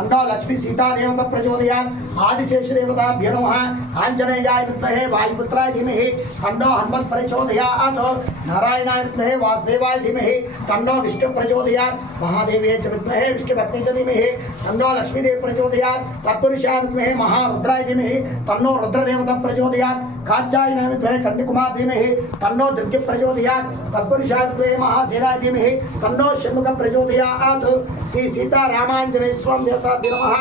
तन्नो लक्ष्मी सीता देवता प्रचोदयात् आदिशेष देवताभ्यो नमः आंजनेयाय विद्महे वायुपुत्राय धीमहि तन्नो हनुमत् प्रचोदयात् नारायणाय विद्महे वासुदेवाय धीमहि तन्नो विष्णु प्रचोदयात् महादेव्यै च विद्महे विष्णुपत्नी च धीमहि तन्नो लक्ष्मीदेवी प्रचोदयात् तत्पुरुषाय विद्महे महारुद्राय धीमहि तन्नो रुद्रदेवता प्रचोदयात् कात्यायनाय विद्महे कन्याकुमार धीमहि तन्नो दुर्गे प्रचोदयात् तत्पुरुषाय विद्महे महासेनाय धीमहि तन्नो षण्मुख प्रचोदयात् श्री सीता रामांजनेय स्वामी देवताभ्यो नमः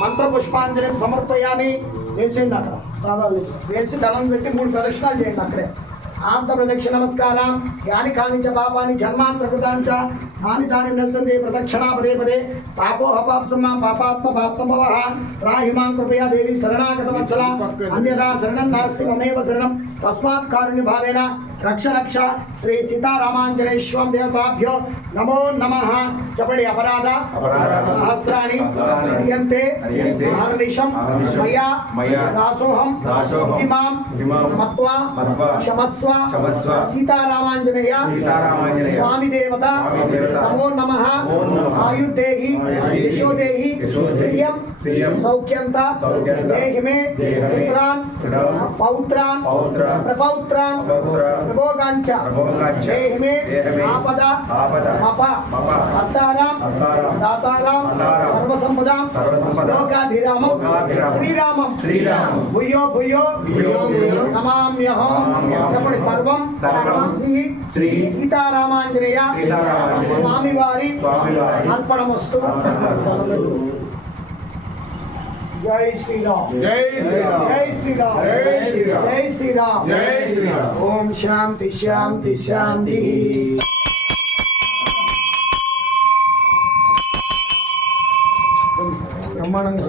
मंत्र पुष्पांजलिं समर्पयामि వేసేయండి అక్కడ పాదాలు వేసి ధనం పెట్టి 3 ప్రదక్షిణాలు చేయండి అక్కడే ఆంత ప్రదక్షిణ నమస్కారం యాని కాని చ పాపాని జన్మాంతర కృతాంచ తాని తాని నసందే ప్రదక్షిణా పదే పదే పాపోహ పాపసమ్మా పాపాత్మ పాపసంభవః త్రాహిమాం కృపయా దేవి శరణాగత వత్సల అన్యదా శరణం నాస్తి మమేవ శరణం తస్మాత్ కారుణ్య భావేన रक्ष रक्ष श्री सीतारामांजनेय स्वामी देवताभ्यो नमो नमः चपड़ी अपराध सहस्राणि क्रियन्ते अहर्निशं मया दासोहं इति मां मत्वा क्षमस्व सीतारामांजनेय स्वामी देवता नमो नमः आयुर्देहि दिशो देहि श्रियं सौख्यंता देहि मे पुत्रान् पौत्रान् प्रपौत्रान् प्रभोगांच देहि मे आपदा मप अत्तारां दातारां सर्वसंपदां लोकाभिरामं श्रीरामं भूयो भूयो नमाम्यहं चपड़ी सर्वं श्री सीतारामांजनेय स्वामी वारी अर्पणमस्तु। जय श्री राम जय श्री राम जय श्री राम जय श्री राम जय श्री राम जय श्री राम। ओम शांति शांति शांति। ब्रह्मांड